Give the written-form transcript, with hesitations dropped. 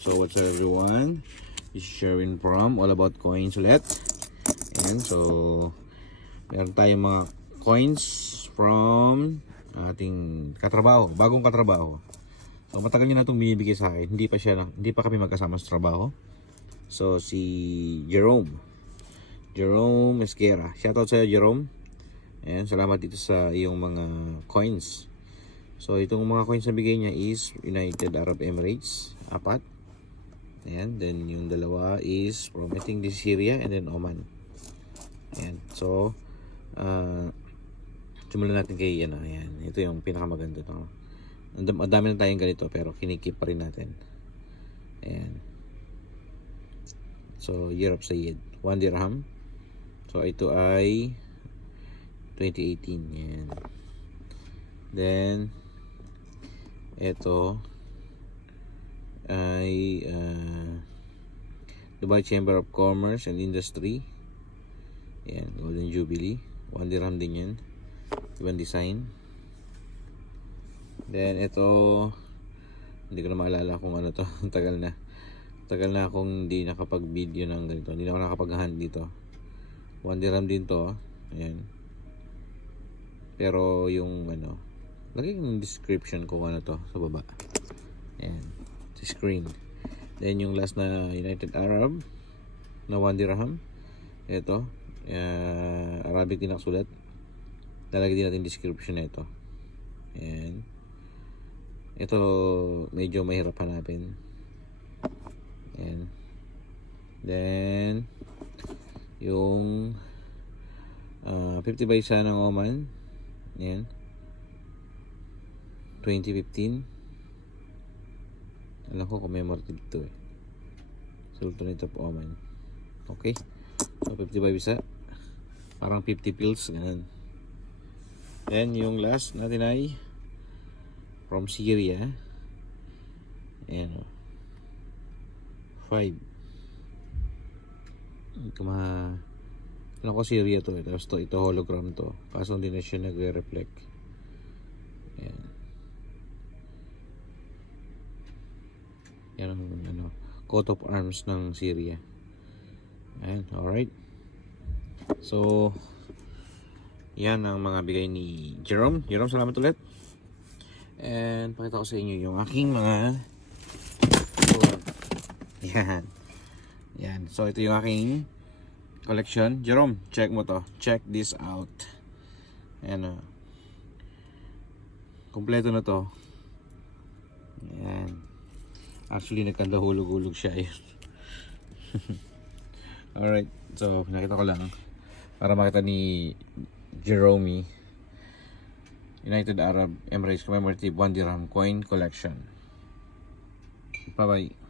So what's up everyone? This is Sherwin from All About Coins ulit. And so meron tayong mga coins from ating katrabaho, bagong katrabaho. So matagal niya na itong binibigay sa akin. Hindi pa kami magkasama sa trabaho. So si Jerome Esquera. Shoutout sa Jerome. Ayan, salamat dito sa iyong mga coins. So itong mga coins na bigay niya is United Arab Emirates, 4. Ayan, then yung dalawa is from I think this Syria and then Oman. Ayan, so simulan natin kay yan. Ayan, ito yung pinakamaganda to. Ang dami na tayong ganito pero kinikip pa rin natin. Ayan. So year of Sayyid, 1 dirham. So ito ay 2018. Ayan. Then ito ay Dubai Chamber of Commerce and Industry. Ayan, Golden Jubilee, 1 dirham din yan. Ibang design. Then ito, hindi ko na maalala kung ano to. tagal na akong hindi nakapag video ng ganito. Hindi na ako nakapag hand dito. 1 dirham din to. Ayan. Pero yung ano, lagay yung description kung ano to sa baba. Ayan, sa screen. Then yung last na United Arab na 1 dirham. Ito, Arabic din nakasulat. Lalagay din natin description na ito. Ayan. Ito medyo mahirap hanapin. Ayan. Then yung 50 baysa ng Oman. Ayan, 2015. Alam ko commemorative to eh. Sultanate of Oman. Okay, so 50 baysa, parang 50 pills, ganun. Then yung last natin ay from Syria. Ayan o, 5. Alam ko Syria to eh. Tapos ito hologram to. Kaso hindi na siya nagre-reflect. Ayan. Yan ang ano, coat of arms ng Syria. Ayan, alright. So yan ang mga bigay ni Jerome. Salamat ulit. And pakita ko sa inyo yung aking mga yan. So ito yung aking collection. Jerome, check mo to. Check this out. Ayan o. Kompleto na to. Ayan. Actually, nagkandahulog-hulog siya. Alright. So, pinakita ko lang para makita ni Jerome. United Arab Emirates Commemorative 1 dirham coin collection. Bye-bye.